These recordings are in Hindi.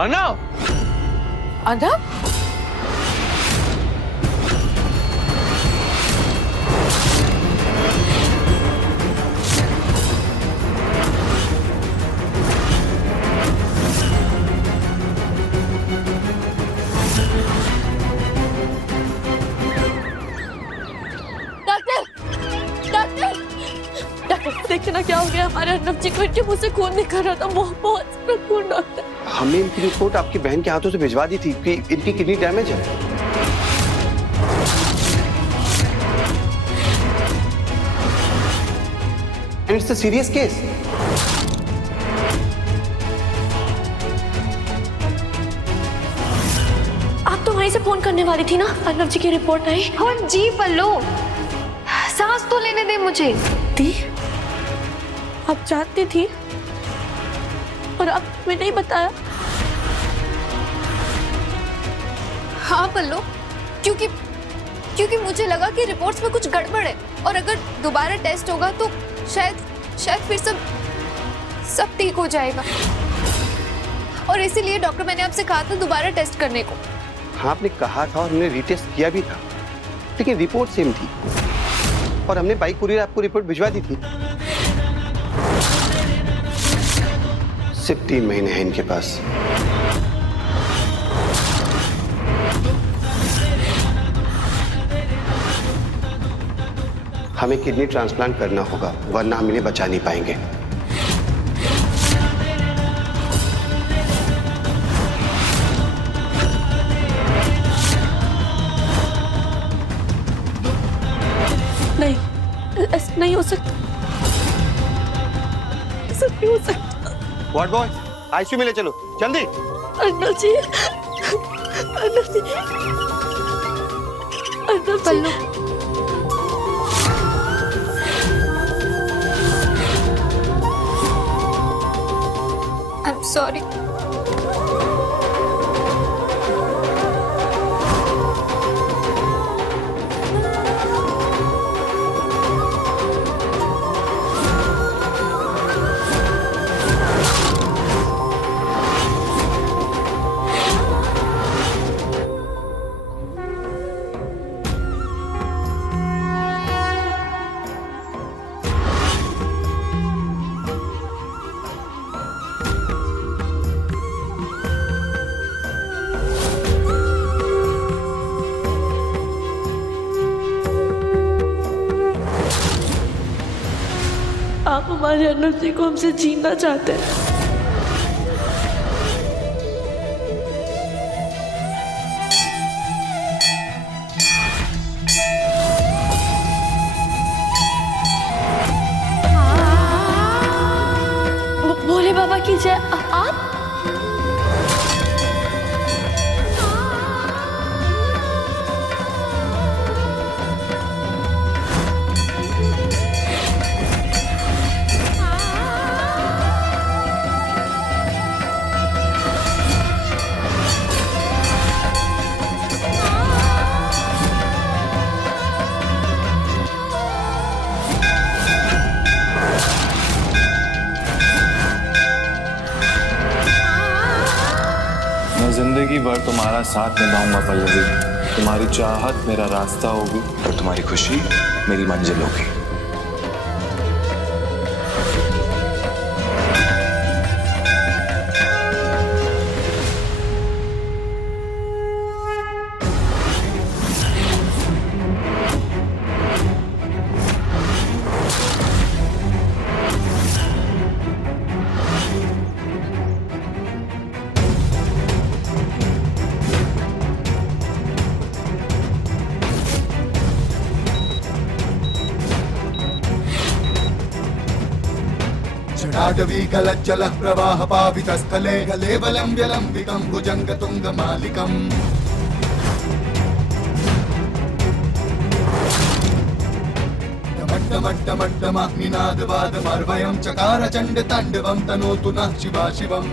अर्नव! अर्नव? देखिए ना क्या हो गया हमारे अर्नव जी को, इनके मुंह से खून निकल रहा था, बहुत सारा खून डॉक्टर। हमने इनकी रिपोर्ट आपकी बहन के हाथों से भिजवा दी थी कि इनकी किडनी डैमेज है। And it's a serious case. आप तो वहीं से फोन करने वाली थी ना, अर्नव जी की रिपोर्ट आई। हाँ जी पल्लू, सांस तो लेने दे मुझे। दी, आप जानती थी और आपने नहीं बताया? हाँ पल्लू, क्योंकि मुझे लगा कि रिपोर्ट्स में कुछ गड़बड़ है और अगर दोबारा टेस्ट होगा तो शायद फिर सब ठीक हो जाएगा, और इसीलिए डॉक्टर मैंने आपसे कहा था दोबारा टेस्ट करने को। हाँ, आपने कहा था और हमने रीटेस्ट किया भी था, लेकिन रिपोर्ट सेम थी और हमने बाइक कुरियर आपको रिपोर्ट भिजवा दी थी। सिर्फ 3 महीने हैं इनके पास। हमें किडनी ट्रांसप्लांट करना होगा, वरना हम इन्हें बचा नहीं पाएंगे। नहीं, ऐसा नहीं हो सकता, ऐसा नहीं हो सकता। व्हाट बॉय, आईसीयू में ले चलो जल्दी। अर्नव जी, अर्नव जी, अर्नव जी। पल्लू, आई एम सॉरी। आप हमारे अर्नव जी को हमसे छीनना चाहते हैं। भोले बाबा की जय। आप जिंदगी भर तुम्हारा साथ निभाऊंगा पल्लवी। तुम्हारी चाहत मेरा रास्ता होगी और तुम्हारी खुशी मेरी मंजिल होगी। जटाटवी गलज्जलः प्रवाह पावितस्थले गलेवलं व्यलम्बितं भुजङ्गतुङ्गमालिकम् डमड्डमड्डमड्डमग्निनादवादमर्वयं चकार चण्डताण्डवं तनोतु नः शिवा शिवम्।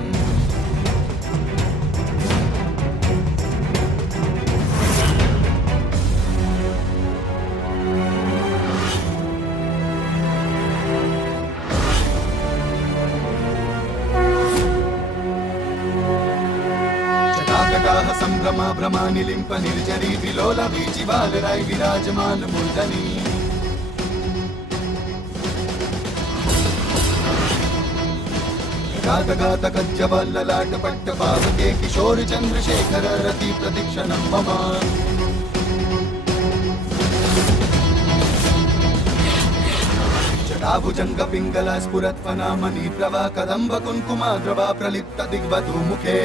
भ्रमा भ्रमानिलिम्प निर्जरी विलोल वीचिबालराय विराजमान मूर्धनि गात गात कज्जवल ललाट पट्ट पावके किशोर चंद्रशेखर रति प्रतीक्षणं मम जटाभुजंग पिंगल स्फुरत्फना मणि प्रभा कदम्ब कुंकुमा द्रवा प्रलिप्त दिग्वधू मुखे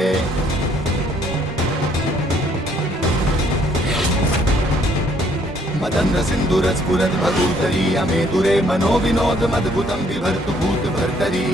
मदंद्र सिंदूर स्फुरत् भगूतरी अमे दुरे मनो विनोद मद्भुतं विभर्तु भूत भर्तरी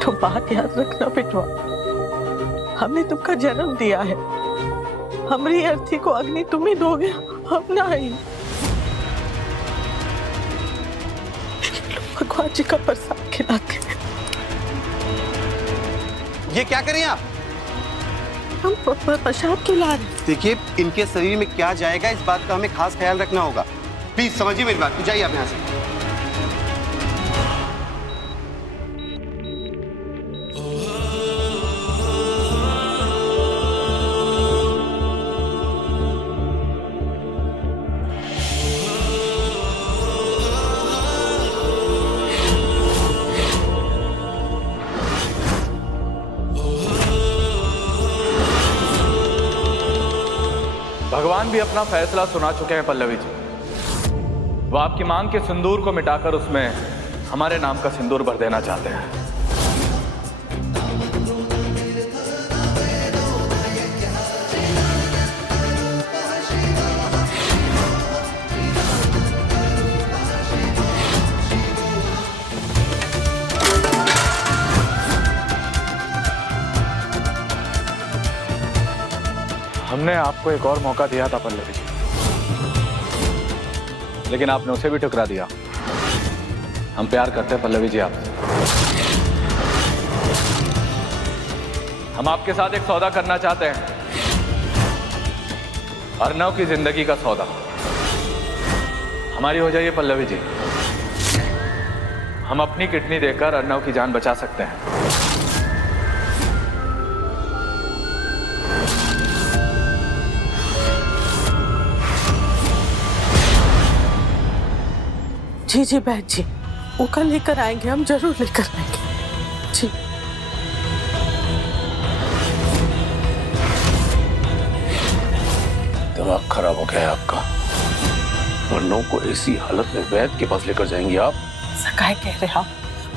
तो बात याद रखना बेटवा, हमने तुमका जन्म दिया है, हमारी अर्थी को अग्नि तुम ही दोगे, हम ना ही। भगवान जी का प्रसाद खिलाते हैं। ये क्या करें आप? हम प्रसाद खिला रहे हैं। देखिए, इनके शरीर में क्या जाएगा इस बात का हमें खास ख्याल रखना होगा। प्लीज समझिए मेरी बात, जाइए आप यहाँ से। भगवान भी अपना फैसला सुना चुके हैं पल्लवी जी। वो आपकी मांग के सिंदूर को मिटाकर उसमें हमारे नाम का सिंदूर भर देना चाहते हैं। हमने आपको एक और मौका दिया था पल्लवी जी, लेकिन आपने उसे भी ठुकरा दिया। हम प्यार करते हैं पल्लवी जी आपसे। हम आपके साथ एक सौदा करना चाहते हैं, अर्नव की जिंदगी का सौदा। हमारी हो जाइए पल्लवी जी, हम अपनी किडनी देकर अर्नव की जान बचा सकते हैं। जी जी बहन जी, वो कल लेकर आएंगे, हम जरूर लेकर आएंगे जी। दिमाग खराब हो गया है आपका। अर्नव को ऐसी हालत में वैद्य के पास लेकर जाएंगे आप? सकाए कह रहे आप,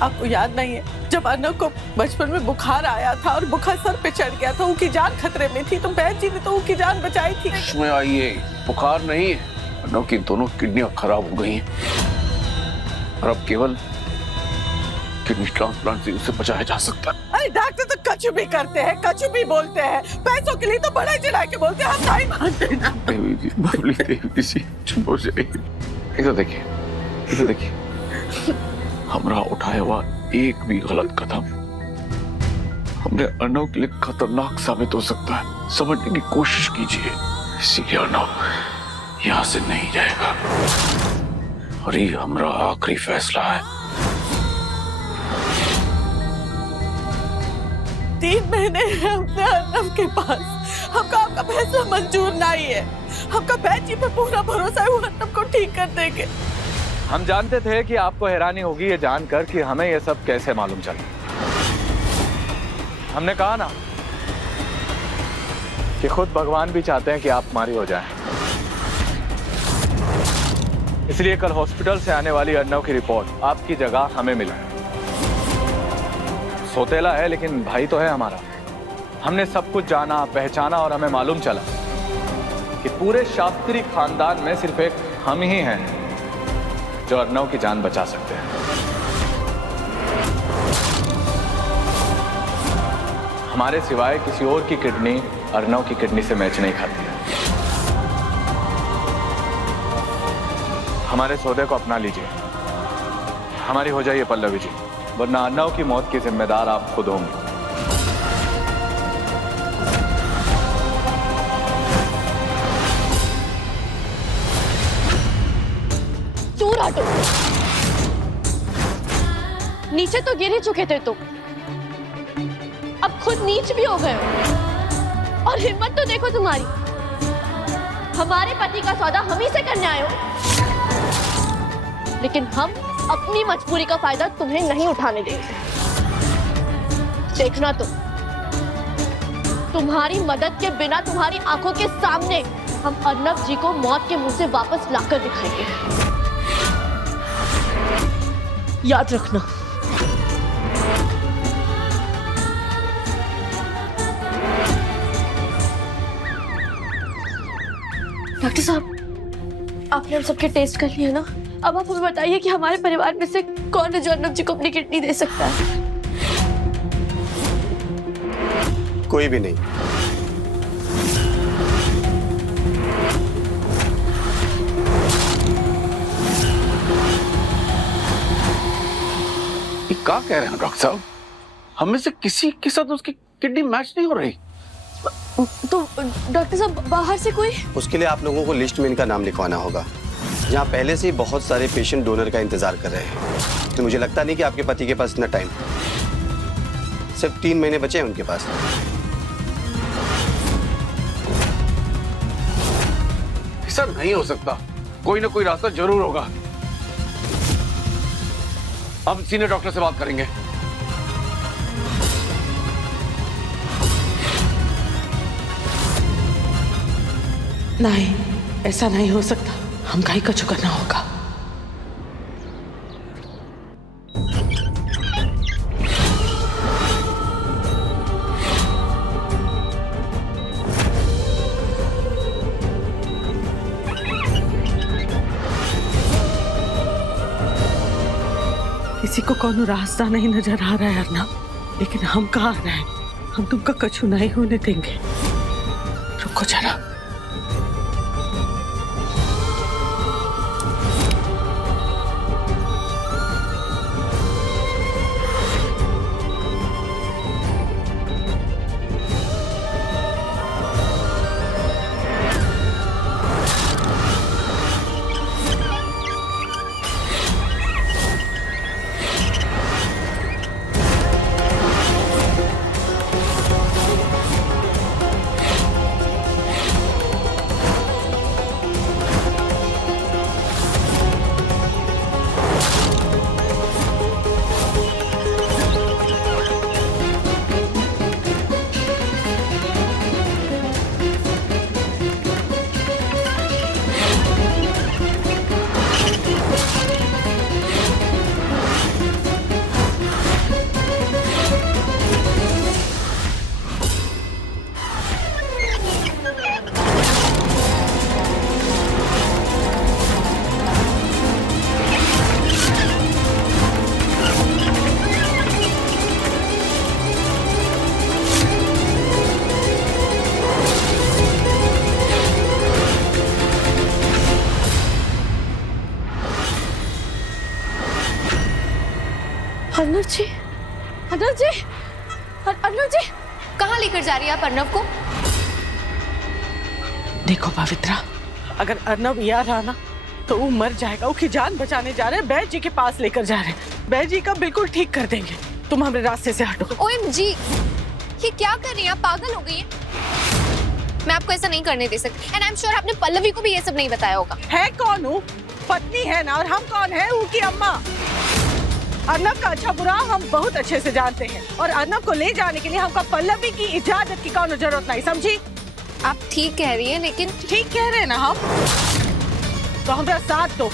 आपको याद नहीं है जब अर्नव को बचपन में बुखार आया था और बुखार सर पे चढ़ गया था, उनकी जान खतरे में थी, तो बहन जी ने तो उनकी जान बचाई थी। इसमें आइए, बुखार नहीं, अर्नव की दोनों किडनियां खराब हो गई हैं और अब केवल किडनी ट्रांसप्लांट से उसे बचाया जा सकता है। अरे डॉक्टर तो कछु भी करते हैं, कछु भी बोलते हैं, पैसों के लिए तो बड़ा चढ़ा के बोलते हैं, हम नहीं मानते ना। देवी जी, बबली देवी जी, चुप हो जाइए। इधर देखिए, इधर देखिए, हमारा उठाया हुआ एक भी गलत कदम हमने अर्नव के लिए खतरनाक साबित हो सकता है। समझने की कोशिश कीजिए। इसीलिए अर्नव यहाँ से नहीं जाएगा और ये हमारा आखिरी फैसला है। 3 महीने हैं हमने अर्नव के पास, हमका आपका फैसला मंजूर नहीं है। हमका बहन जी पर पूरा भरोसा है, वो अर्नव को ठीक कर देंगे। हम जानते थे कि आपको हैरानी होगी ये जानकर कि हमें ये सब कैसे मालूम चला। हमने कहा ना कि खुद भगवान भी चाहते हैं कि आप हमारी हो जाएं। इसलिए कल हॉस्पिटल से आने वाली अर्नव की रिपोर्ट आपकी जगह हमें मिला। सौतेला है लेकिन भाई तो है हमारा। हमने सब कुछ जाना, पहचाना और हमें मालूम चला कि पूरे शास्त्री खानदान में सिर्फ एक हम ही हैं जो अर्नव की जान बचा सकते हैं। हमारे सिवाय किसी और की किडनी अर्नव की किडनी से मैच नहीं खाती है। हमारे सौदे को अपना लीजिए, हमारी हो जाइए पल्लवी जी, वरना अर्नव की मौत की जिम्मेदार आप खुद होंगे। हटो। नीचे तो गिर ही चुके थे तुम, अब खुद नीच भी हो गए हो। और हिम्मत तो देखो तुम्हारी, हमारे पति का सौदा हम ही से करने आए हो, लेकिन हम अपनी मजबूरी का फायदा तुम्हें नहीं उठाने देंगे। देखना तुम्हारी मदद के बिना, तुम्हारी आंखों के सामने हम अर्नब जी को मौत के मुंह से वापस लाकर दिखाएंगे। याद रखना। डॉक्टर साहब, आपने हम सबके टेस्ट कर लिए ना, अब आप हमें बताइए कि हमारे परिवार में से कौन है जो अर्नब जी को अपनी किडनी दे सकता है? कोई भी नहीं। ये क्या कह रहे हैं डॉक्टर साहब? हम में से किसी के साथ उसकी किडनी मैच नहीं हो रही। तो डॉक्टर साहब, बाहर से कोई? उसके लिए आप लोगों को लिस्ट में इनका नाम लिखवाना होगा। यहाँ पहले से ही बहुत सारे पेशेंट डोनर का इंतजार कर रहे हैं, तो मुझे लगता नहीं कि आपके पति के पास इतना टाइम। सिर्फ 3 महीने बचे हैं उनके पास। ऐसा नहीं हो सकता, कोई ना कोई रास्ता जरूर होगा। हम सीनियर डॉक्टर से बात करेंगे। नहीं, ऐसा नहीं हो सकता, हम का ही कछु करना होगा। किसी को कोनो रास्ता नहीं नजर आ रहा है अर्नब, लेकिन हम कहाँ आ रहे हैं, हम तुमका कछु नहीं होने देंगे। रुको जरा। अर्नब जी, अर्नब जी, अर्नब जी, कहाँ लेकर जा रही है आप अर्नब को? देखो पवित्रा, अगर अर्नब यहाँ रहा ना तो वो मर जाएगा। उसकी जान बचाने जा रहे हैं, बैद जी के पास लेकर जा रहे हैं। बैद जी का बिल्कुल ठीक कर देंगे। तुम हमारे रास्ते से हटो। OMG, ये क्या कर रही हैं आप? पागल हो गई हैं? मैं आपको ऐसा नहीं करने दे सकती। एंड आई एम श्योर आपने पल्लवी को भी ये सब नहीं बताया होगा। है कौन हूँ? पत्नी है ना, और हम कौन है? उनकी अम्मा। अर्नब का अच्छा बुरा हम बहुत अच्छे से जानते हैं, और अर्नब को ले जाने के लिए हमको पल्लवी की इजाजत की कोई जरूरत नहीं, समझी? आप ठीक कह रही हैं, लेकिन ठीक कह रहे हैं ना हम? तो हमारा साथ दो,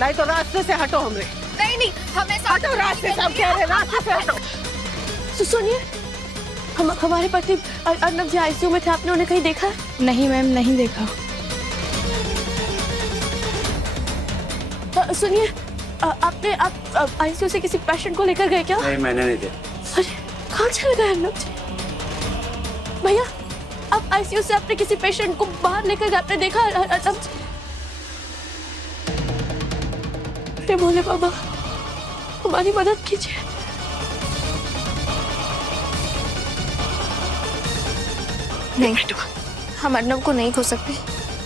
नहीं तो रास्ते से हटो। हमरे नहीं, हमें साथ हटो रास्ते से, हम कह रहे हैं रास्ते से हटो। सुनिए, हमारे पति अर्नब जी आईसीयू में थे, आपने उन्हें कहीं देखा? नहीं मैम, नहीं देखा। सुनिए, आपने आईसीयू से किसी पेशेंट को लेकर गए क्या? नहीं, मैंने नहीं देखा। अरे कहाँ चले गए अर्नब जी? भैया, आप आईसीयू से अपने किसी पेशेंट को बाहर लेकर गए, आपने देखा अर्नब जी? हे भोले बाबा, हमारी मदद कीजिए। नहीं, हम अर्नब को नहीं खो सकते।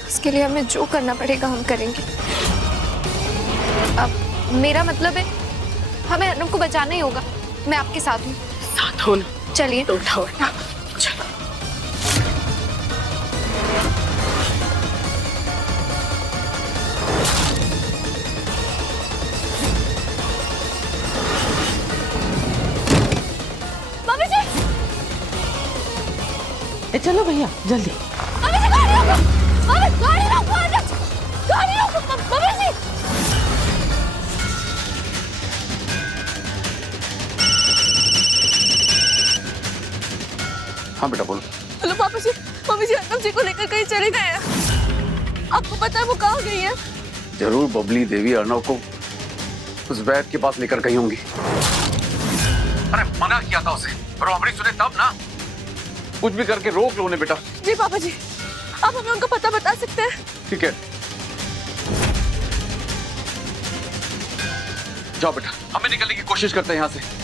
इसके लिए हमें जो करना पड़ेगा हम करेंगे। अब मेरा मतलब है हमें अर्नव को बचाना ही होगा। मैं आपके साथ हूँ। साथ हो ना चलिए। तो उठाओ ना, चलो। मम्मी जी, चलो भैया जल्दी। मम्मी जी गाड़ी रोको, मम्मी गाड़ी रोको, गाड़ी रोको मम्मी जी। हाँ बेटा बोलो। हेलो पापा जी, मम्मी जी अर्नव जी को लेकर कहीं चले गए हैं। आपको पता है वो कहाँ गई है? जरूर बबली देवी अर्नव को उस वैद के पास लेकर गई होंगी। अरे मना किया था उसे, रॉबरी सुने तब ना। कुछ भी करके रोक लो उन्हें बेटा। जी पापा जी, आप हमें उनका पता बता सकते हैं? ठीक है, जाओ बेटा, हमें निकलने की कोशिश करते हैं यहाँ से।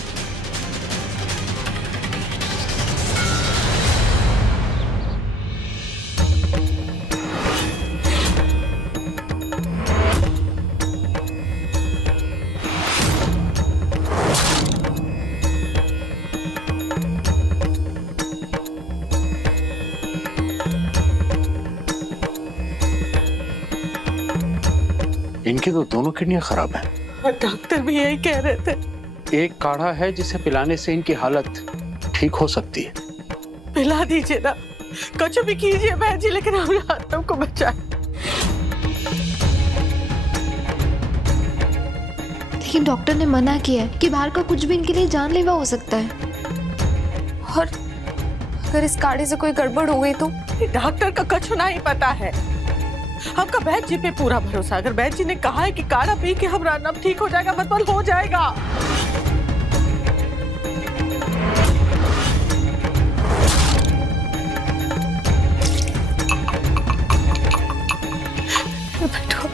इनकी तो दोनों किडनियां खराब हैं। डॉक्टर भी यही कह रहे थे। एक काढ़ा है जिसे पिलाने से इनकी हालत ठीक हो सकती है। पिला दीजिए ना, कुछ भी कीजिए बहन जी, लेकिन हम अर्नव को बचाएं। लेकिन डॉक्टर ने मना किया है कि बाहर का कुछ भी इनके लिए जानलेवा हो सकता है। और अगर इस काढ़े से कोई गड़बड़ हो गई तो? डॉक्टर का कुछ नहीं पता है। हमका बहन जी पे पूरा भरोसा। अगर बहन जी ने कहा है कि काढ़ा पी के हमारा अर्नव ठीक हो जाएगा, मतलब हो जाएगा। बैठो।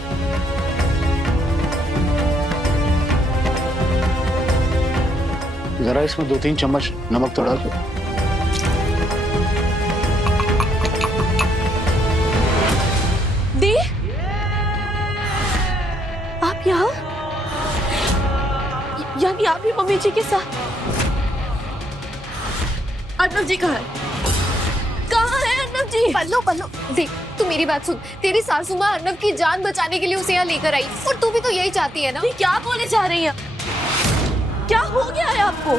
जरा इसमें 2-3 चम्मच नमक तो डाल दो। दी, आप यहाँ? यानी आप भी मम्मी जी के साथ? अर्नव जी कहाँ है? कहाँ है अर्नव जी? पल्लो पल्लो देख, तू मेरी बात सुन। तेरी सासू माँ अर्नव की जान बचाने के लिए उसे यहाँ लेकर आई, और तू भी तो यही चाहती है ना? दी, क्या बोले जा रही हैं? क्या हो गया है आपको?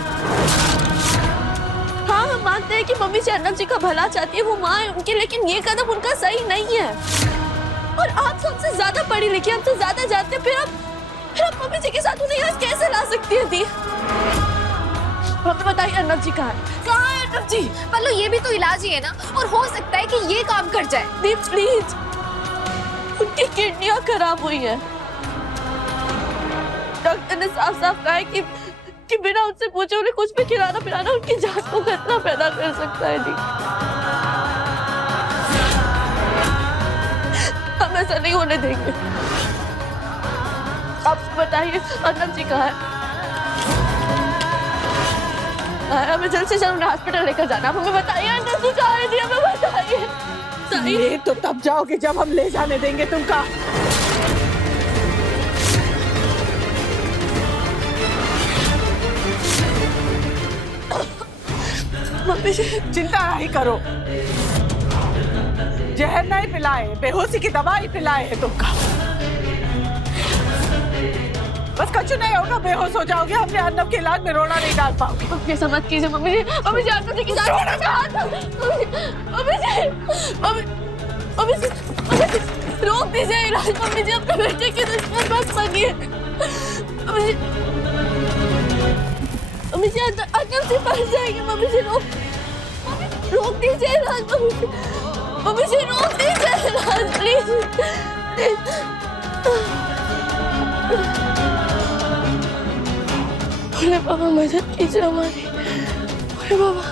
हाँ, हम मानते हैं कि मम्मी जी अर्नव जी का भला चाहती है, वो माँ है उनकी, लेकिन ये कदम उनका सही नहीं है। और आप सबसे ज्यादा पढ़ी लिखी, हमसे ज्यादा जानते हैं, फिर आप मम्मी जी के साथ उन्हें यहाँ कैसे ला सकती है? दी, हमें बताइए अर्नव जी कहाँ है? कहाँ है अर्नव जी? पल्लो ये भी तो इलाज ही है ना, और हो सकता है कि ये काम कर जाए। दी प्लीज, उनकी किडनियां खराब हुई है। डॉक्टर ने साफ साफ कहा है कि बिना उनसे पूछे उन्हें कुछ भी खिलाना पिलाना उनकी जान को खतरा पैदा कर सकता है। दी, हम ऐसा नहीं होने देंगे। आप बताइए अर्नव जी कहाँ है? हमें जल्द से जल्द उन्हें हॉस्पिटल लेकर जाना। आप हमें बताइए अर्नव जी कहाँ है? दी, हमें बताइए। ये तो तब जाओगे जब हम ले जाने देंगे तुमका। मम्मी जी, चिंता नहीं करो, जहर नहीं पिलाए, बेहोशी की दवाई पिलाए है तुमका। बस कुछ नहीं होगा, बेहोश हो जाओगे। हमने अर्नव के इलाज में रोना नहीं डाल पाओगे। मम्मी ऐसा मत कीजिए मम्मी जी। मम्मी जी अर्नव जी की जान मम्मी जी रोक दीजिए इलाज। मम्मी जी अपने बेटे की दुश्मन मत बनिए। मम्मी जी अर्नव जी मर जाएंगे। मम्मी जी रोक दीजिए इलाज। मम्मी जी रोक दीजिए इलाज प्लीज। अरे बाबा मदद कीजिए हमारी। अरे बाबा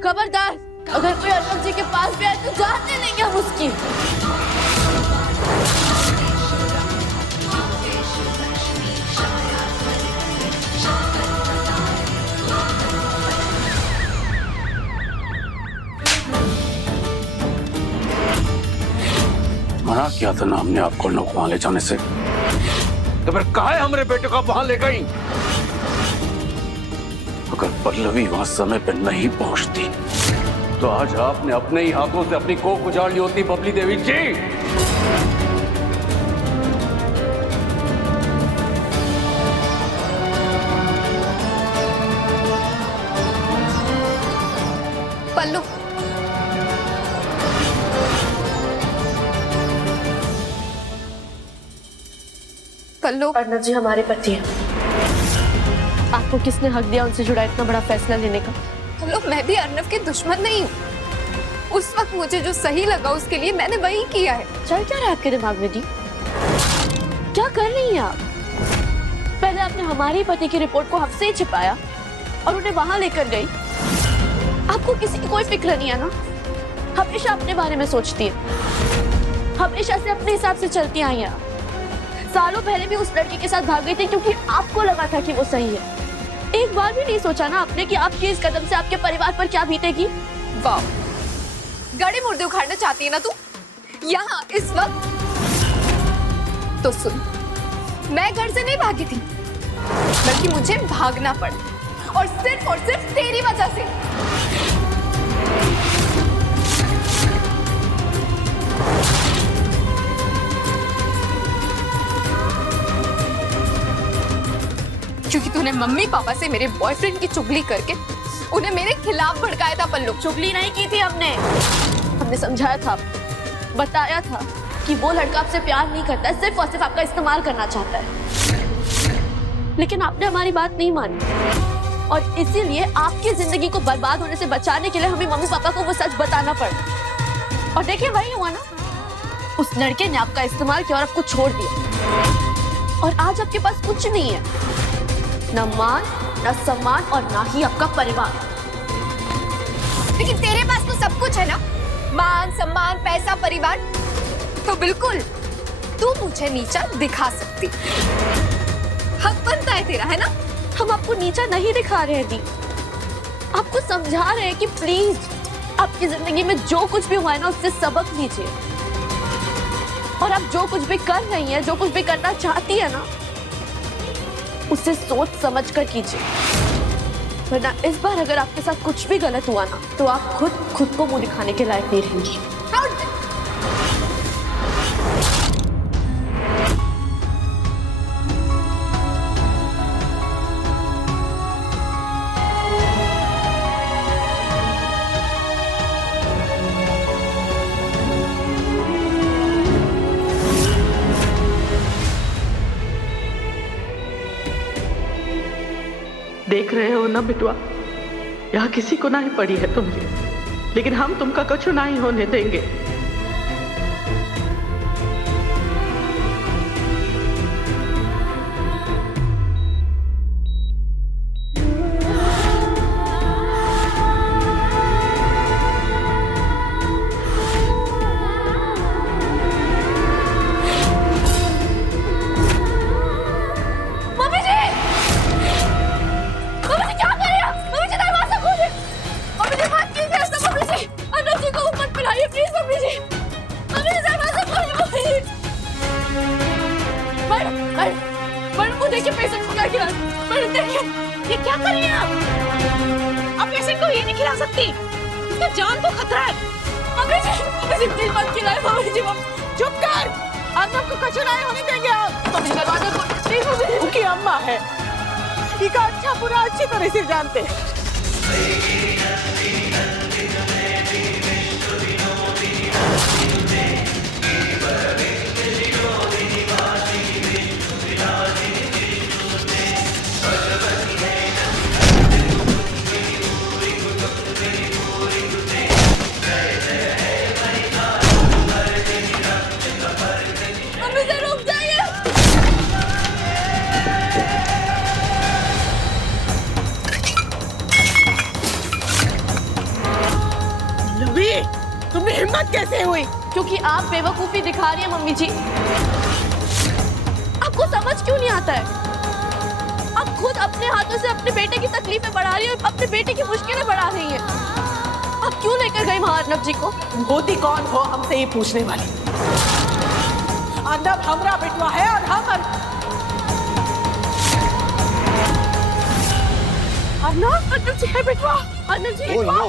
खबरदार, अगर कोई अर्नब जी के पास भी आए तो जान ले लेंगे हम उसकी। मना किया था ना हमने आपको अर्नब को वहां ले जाने से, तो फिर कहा है हमारे बेटे को वहां ले गई? अगर पल्लवी वहां समय पर नहीं पहुंचती तो आज आपने अपने ही हाथों से अपनी कोख उजाड़ ली होती बबली देवी जी। पल्लू, पल्लू, अर्नब जी हमारे पति हैं। आपको किसने हक दिया उनसे जुड़ा इतना बड़ा फैसला लेने का? पल्लू, मैं भी अर्नब की दुश्मन नहीं हूँ। उस वक्त मुझे जो सही लगा उसके लिए मैंने वही किया है। चल क्या रहा है आपके दिमाग में दी? क्या कर रही हैं आप? पहले आपने हमारे पति की रिपोर्ट को हमसे ही छिपाया और उन्हें वहां लेकर गई। आपको किसी की कोई फिक्र नहीं है ना? हमेशा अपने बारे में सोचती है, हमेशा से अपने हिसाब से चलती आई हैं। सालों पहले भी उस लड़की के साथ भाग गई थी क्योंकि आपको लगा था कि वो सही है। एक बार भी नहीं सोचा ना आपने कि आपके इस कदम से आपके परिवार पर क्या बीतेगी? वाह, गड़े मुर्दे उखाड़ना चाहती है ना तू यहाँ इस वक्त? तो सुन, मैं घर से नहीं भागी थी, बल्कि मुझे भागना पड़ा, और सिर्फ तेरी वजह से। क्योंकि तूने मम्मी पापा से मेरे बॉयफ्रेंड की चुगली करके उन्हें मेरे खिलाफ भड़काया था। पल्लू, चुगली नहीं की थी हमने समझाया था, बताया था कि वो लड़का आपसे प्यार नहीं करता है, सिर्फ और सिर्फ आपका इस्तेमाल करना चाहता है। लेकिन आपने हमारी बात नहीं मानी और इसीलिए आपकी जिंदगी को बर्बाद होने से बचाने के लिए हमें मम्मी पापा को वो सच बताना पड़ा। और देखिए वही हुआ ना, उस लड़के ने आपका इस्तेमाल किया और आपको छोड़ दिया। और आज आपके पास कुछ नहीं है, न मान, न सम्मान और ना ही आपका परिवार। लेकिन तेरे पास तो सब कुछ है ना, मान, सम्मान, पैसा, परिवार। तो बिल्कुल तू मुझे नीचा दिखा सकती, हक बनता है तेरा, है ना? हम आपको नीचा नहीं दिखा रहे हैं दी, आपको समझा रहे हैं कि प्लीज आपकी जिंदगी में जो कुछ भी हुआ है ना उससे सबक लीजिए। और आप जो कुछ भी कर रही हैं, जो कुछ भी करना चाहती है ना, उसे सोच समझ कर कीजिए, वरना इस बार अगर आपके साथ कुछ भी गलत हुआ ना तो आप खुद को मुंह दिखाने के लायक नहीं रहेंगी। देख रहे हो ना बिटवा, यहाँ किसी को नहीं पड़ी है तुमसे, लेकिन हम तुमका कुछ नहीं होने देंगे। ये क्या कर रही हैं आप पेशेंट को ये नहीं खिला सकती, इसका जान को खतरा है। मम्मी जी प्लीज मत खिलाएं। मम्मी जी चुप कर, अर्नब को कछु नहीं होने देंगे आप। मम्मी दरवाजा खोल प्लीज। मम्मी उनकी अम्मा है, इसका अच्छा बुरा अच्छी तरह से जानते हैं। तुम्हें हिम्मत कैसे हुई? क्योंकि आप बेवकूफी दिखा रही हैं मम्मी जी। आपको समझ क्यों नहीं आता है? आप खुद अपने हाथों से अपने बेटे की तकलीफें बढ़ा रही हैं और अपने बेटे की मुश्किलें बढ़ा रही हैं। आप क्यों लेकर गई वहां अर्नब जी को? होती कौन हो हमसे ये पूछने वाली? अर्नब हमरा बेटवा है और हम अर्नब जी है बेटवा। अर्नब जी ओह नो,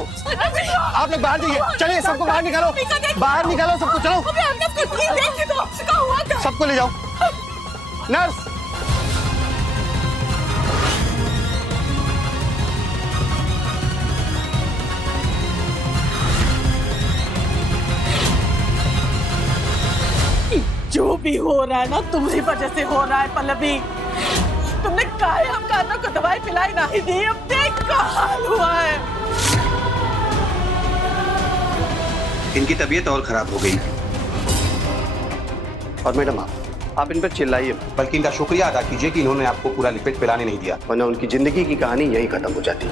आप लोग बाहर जाइए, चलिए सबको बाहर निकालो, बाहर निकालो सबको, चलो अबे अर्नब को देख के तो क्या हुआ क्या? सबको ले जाओ। नर्स, जो भी हो रहा है ना तुम्हारी वजह से हो रहा है पल्लवी। तुमने काहे हम कानों को दवाई पिलाई नहीं दी, अब देख क्या हाल हुआ है। इनकी तबीयत और खराब हो गई। और मैडम आप इन पर चिल्लाइए, बल्कि इनका शुक्रिया अदा कीजिए कि इन्होंने आपको पूरा लिपिड पिलाने नहीं दिया, वरना उनकी जिंदगी की कहानी यही खत्म हो जाती।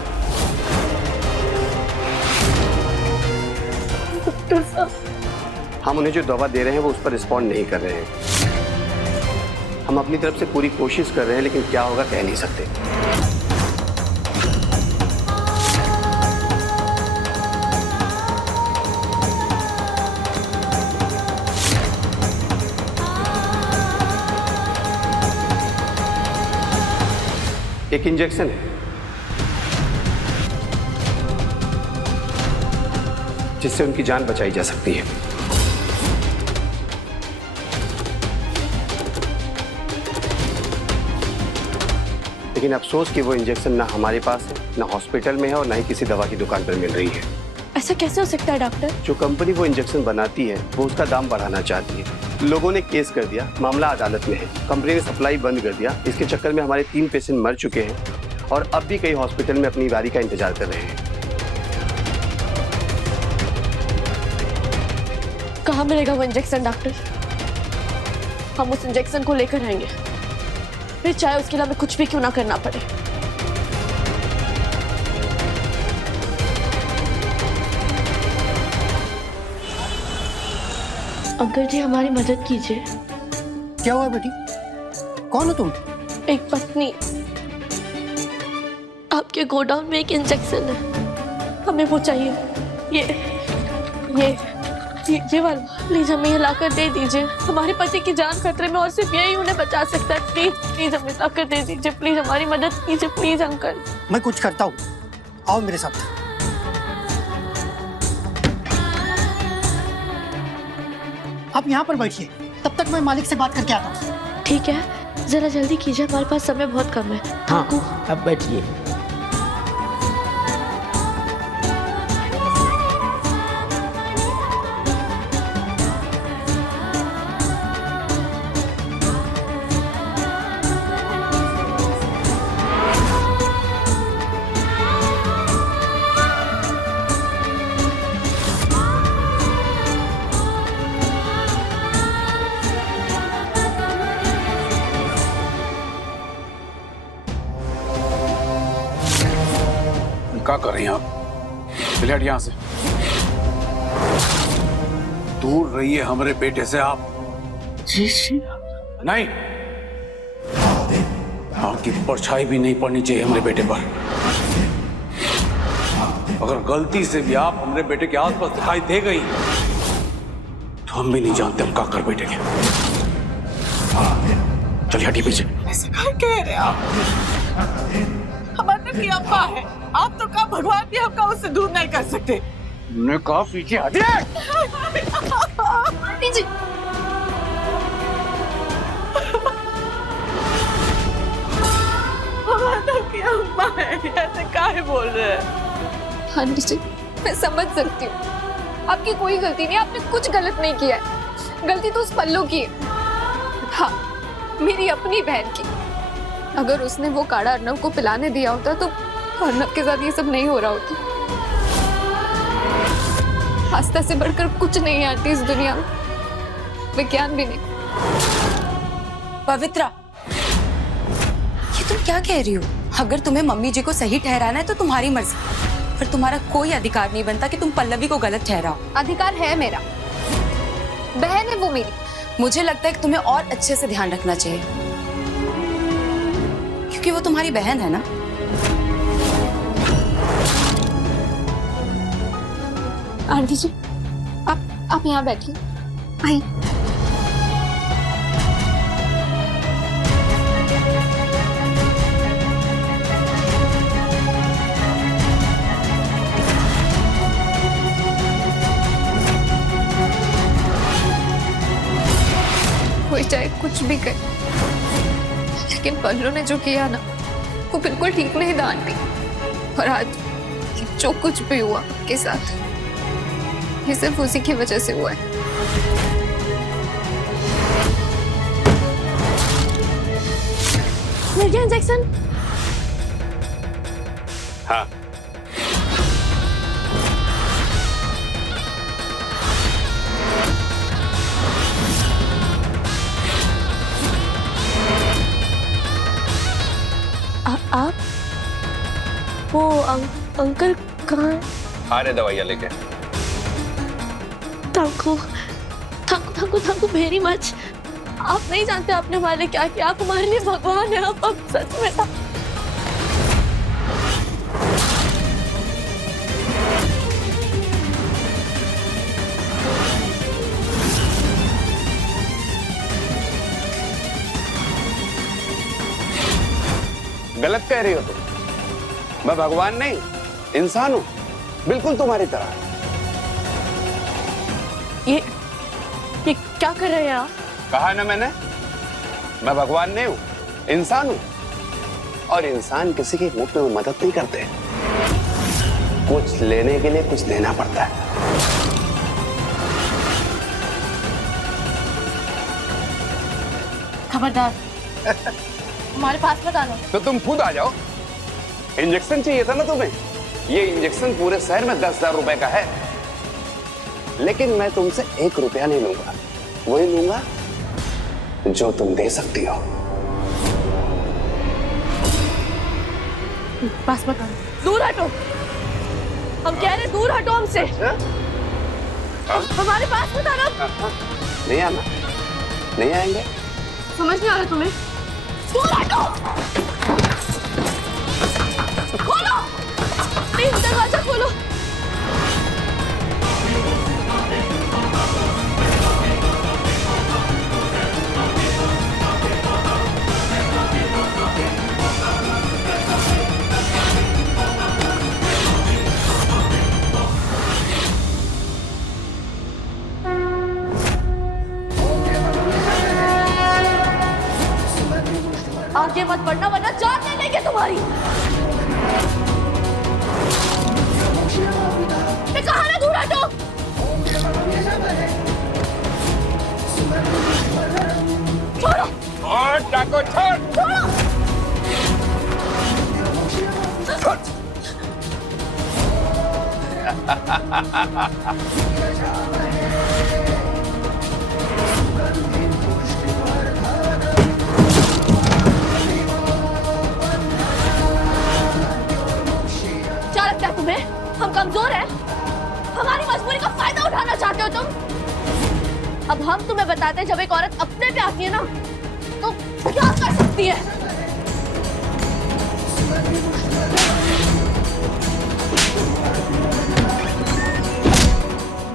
डॉक्टर साहब, हम उन्हें जो दवा दे रहे हैं वो उस पर रिस्पॉन्ड नहीं कर रहे हैं। हम अपनी तरफ से पूरी कोशिश कर रहे हैं, लेकिन क्या होगा कह नहीं सकते। एक इंजेक्शन है जिससे उनकी जान बचाई जा सकती है। लेकिन अफसोस कि वो इंजेक्शन ना हमारे पास है, ना हॉस्पिटल में है और ना ही किसी दवा की दुकान पर मिल रही है। ऐसा कैसे हो सकता है डॉक्टर? जो कंपनी वो इंजेक्शन बनाती है वो उसका दाम बढ़ाना चाहती है। लोगों ने केस कर दिया, मामला अदालत में है। कंपनी ने सप्लाई बंद कर दिया। इसके चक्कर में हमारे 3 पेशेंट मर चुके हैं और अब भी कई हॉस्पिटल में अपनी बारी का इंतजार कर रहे हैं। कहाँ मिलेगा वो इंजेक्शन डॉक्टर? हम उस इंजेक्शन को लेकर आएंगे, फिर चाहे उसके लिए हमें कुछ भी क्यों ना करना पड़े। अंकल जी हमारी मदद कीजिए। क्या हुआ बेटी? कौन हो तुम? एक पत्नी। आपके गोडाउन में एक इंजेक्शन है, हमें वो चाहिए। ये वाला प्लीज हमें लाकर दे दीजिए। हमारे पति की जान खतरे में और सिर्फ यही उन्हें बचा सकता है। प्लीज प्लीज हमें लाकर दे दीजिए। प्लीज हमारी मदद कीजिए प्लीज अंकल। मैं कुछ करता हूँ, आओ मेरे साथ। आप यहाँ पर बैठिए, तब तक मैं मालिक से बात करके आता हूँ। ठीक है, जरा जल्दी कीजिए, हमारे पास समय बहुत कम है। हाँ, अब बैठिए। क्या कर रही हैं आप? चलिए हट यहाँ से, दूर रहिए हमारे बेटे से आप। नहीं, आपकी परछाई भी नहीं पड़नी चाहिए हमारे बेटे पर। अगर गलती से भी आप हमारे बेटे के आसपास दिखाई दे गई तो हम भी नहीं जानते हम क्या कर बैठेंगे। चलिए हटिए पीछे। ऐसे क्या कह रहे आप? हमारे की अम्मा है, आप तो कहा भगवान भी हमका उससे दूर नहीं कर सकते। मैंने कहा पीछे हटिए। जी हमारे की अम्मा है, ऐसे काहे बोल रहे हैं? हाँ जी, मैं समझ सकती हूँ, आपकी कोई गलती नहीं, आपने कुछ गलत नहीं किया है। गलती तो उस पल्लू की है। हाँ, मेरी अपनी बहन की। अगर उसने वो काढ़ा अर्नब को पिलाने दिया होता तो अर्नब के साथ ये सब नहीं हो रहा होता। आस्था से बढ़कर कुछ नहीं आती इस दुनिया में, विज्ञान भी नहीं। पवित्रा, ये तुम क्या कह रही हो? अगर तुम्हें मम्मी जी को सही ठहराना है तो तुम्हारी मर्जी, पर तुम्हारा कोई अधिकार नहीं बनता कि तुम पल्लवी को गलत ठहराओ। अधिकार है मेरा, बहन है वो मेरी। मुझे लगता है कि तुम्हें और अच्छे से ध्यान रखना चाहिए, क्योंकि वो तुम्हारी बहन है ना। आरती जी, आप यहाँ बैठिए। आई। कोई चाहे कुछ भी करे, लेकिन पल्लू ने जो किया ना वो बिल्कुल ठीक नहीं था आंटी। और आज जो कुछ भी हुआ के साथ, ये सिर्फ उसी की वजह से हुआ है। मिल गया इंजेक्शन? हाँ। आप वो अंकल कहाँ हैं? आ रहे दवाइयाँ लेके। Thank you very much. आप नहीं जानते आपने हमारे लिए क्या किया। आप हमारे लिए भगवान है। आप सच में था। गलत कह रही हो तुम। मैं भगवान नहीं, इंसान हूं, बिल्कुल तुम्हारी तरह। ये क्या कर रहे हैं आप? कहा ना मैंने, मैं भगवान नहीं हूं, इंसान हूं। और इंसान किसी की मुफ्त में मदद नहीं करते। कुछ लेने के लिए कुछ देना पड़ता है। खबरदार हमारे पास मत आना। तो तुम खुद आ जाओ। इंजेक्शन चाहिए था ना तुम्हें? ये इंजेक्शन पूरे शहर में 10,000 रुपए का है, लेकिन मैं तुमसे 1 रुपया नहीं लूंगा। वही लूंगा जो तुम दे सकती हो। पास मत आना, दूर हटो। हम कह रहे दूर हटो हमसे। हमारे पास मत आना। नहीं आना? नहीं आएंगे? समझ नहीं आ रहा तुम्हें? दूर हटो। खोलो, प्लीज दरवाजा खोलो। आगे मत बढ़ना वरना जान ले लेंगे तुम्हारी। मैं कहा ना दूर हटो। छोड़ो। और डाको छोड़। छोड़ो। क्या लगता है तुम्हें हम कमजोर हैं? हमारी मजबूरी का फायदा उठाना चाहते हो तुम? अब हम तुम्हें बताते हैं, जब एक औरत अपने पे आती है ना तो क्या कर सकती है।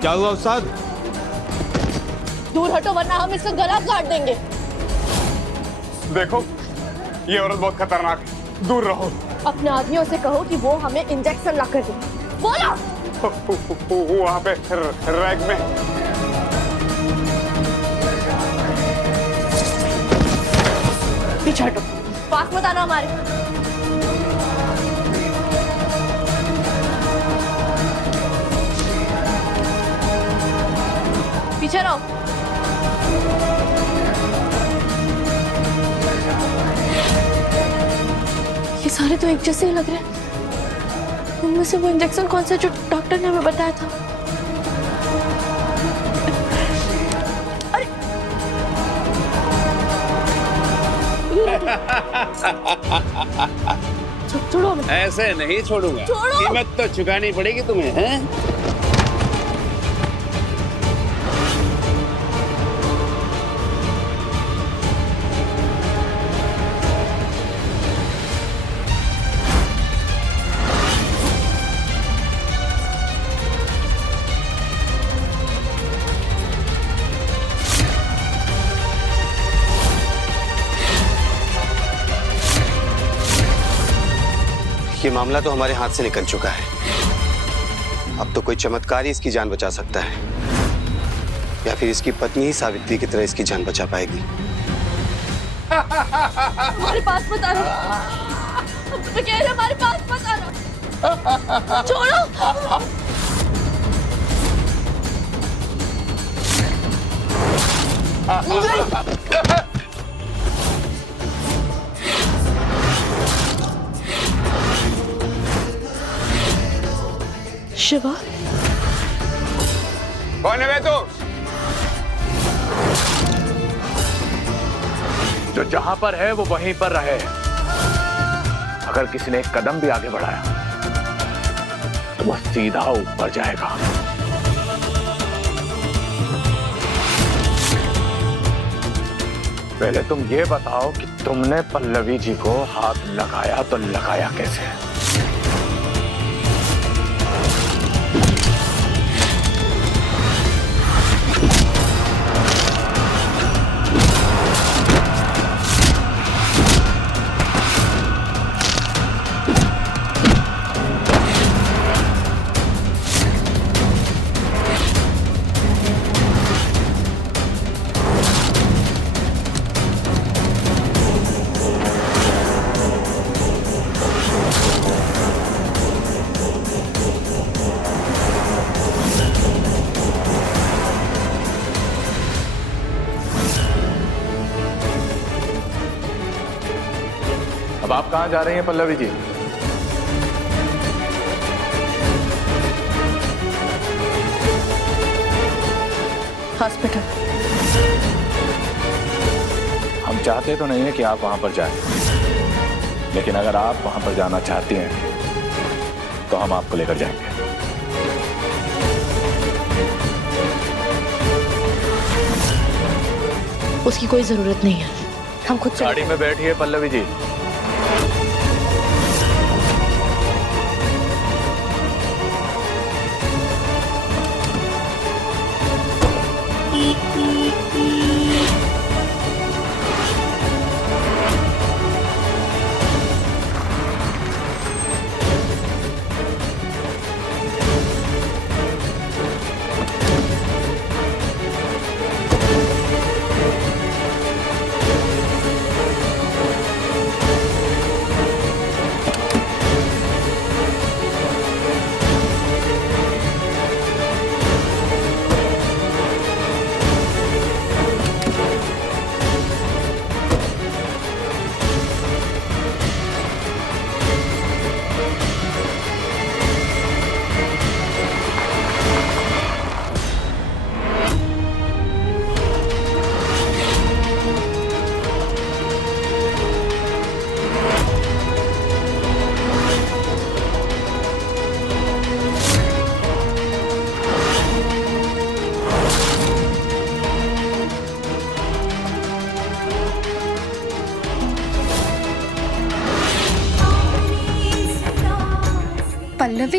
क्या हुआ उस्ताद? दूर हटो वरना हम इसका गला काट देंगे। देखो, ये औरत बहुत खतरनाक है, दूर रहो। अपने आदमियों से कहो कि वो हमें इंजेक्शन ला कर दे। बोलो। वहाँ पे रैक में। पीछे हटो, पास मत आना हमारे। पीछे रहो। ये सारे तो एक जैसे ही लग रहे हैं। उनमें से वो इंजेक्शन कौन सा जो डॉक्टर ने हमें बताया था? अरे छोड़ो हमें। ऐसे नहीं छोड़ूंगा, छोड़ो। कीमत तो चुकानी पड़ेगी तुम्हें, हैं? ये मामला तो हमारे हाथ से निकल चुका है। अब तो कोई चमत्कार ही इसकी जान बचा सकता है, या फिर इसकी पत्नी ही सावित्री की तरह इसकी जान बचा पाएगी। हमारे पास मत आना, मैं कह रही हूं, हमारे पास मत आना, छोड़ो। शिवा, कौन है बे तू? जो जहां पर है वो वहीं पर रहे। अगर किसी ने एक कदम भी आगे बढ़ाया तो वो सीधा ऊपर जाएगा। पहले तुम ये बताओ कि तुमने पल्लवी जी को हाथ लगाया तो लगाया कैसे? अब आप कहां जा रही हैं पल्लवी जी? हॉस्पिटल। हम चाहते तो नहीं है कि आप वहां पर जाएं, लेकिन अगर आप वहां पर जाना चाहती हैं तो हम आपको लेकर जाएंगे। उसकी कोई जरूरत नहीं है, हम खुद चलते हैं। गाड़ी में बैठिए पल्लवी जी। पल्लवी,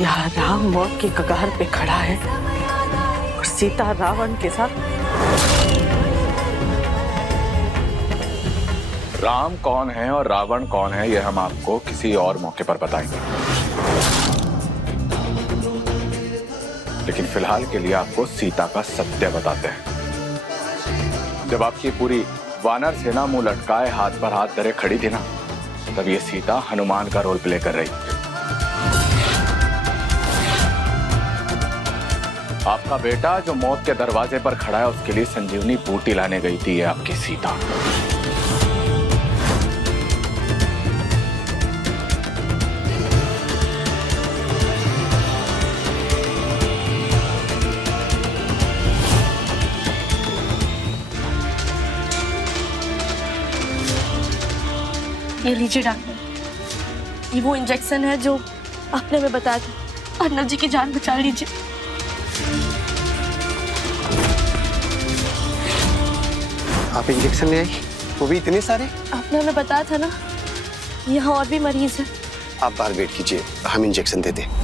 यहाँ राम मौत की कगार पे खड़ा है और सीता रावण के साथ। राम कौन है और रावण कौन है यह हम आपको किसी और मौके पर बताएंगे, लेकिन फिलहाल के लिए आपको सीता का सत्य बताते हैं। जब आपकी पूरी वानर सेना मुंह लटकाए हाथ पर हाथ धरे खड़ी थी ना, तब ये सीता हनुमान का रोल प्ले कर रही। आपका बेटा जो मौत के दरवाजे पर खड़ा है उसके लिए संजीवनी बूटी लाने गई थी ये आपकी सीता। ये लीजिए डॉक्टर, ये वो इंजेक्शन है जो आपने हमें बताया था। अर्नव जी की जान बचा लीजिए। आप इंजेक्शन ले आई, वो भी इतने सारे? आपने हमें बताया था ना, यहाँ और भी मरीज हैं। आप बाहर वेट कीजिए, हम इंजेक्शन देते हैं।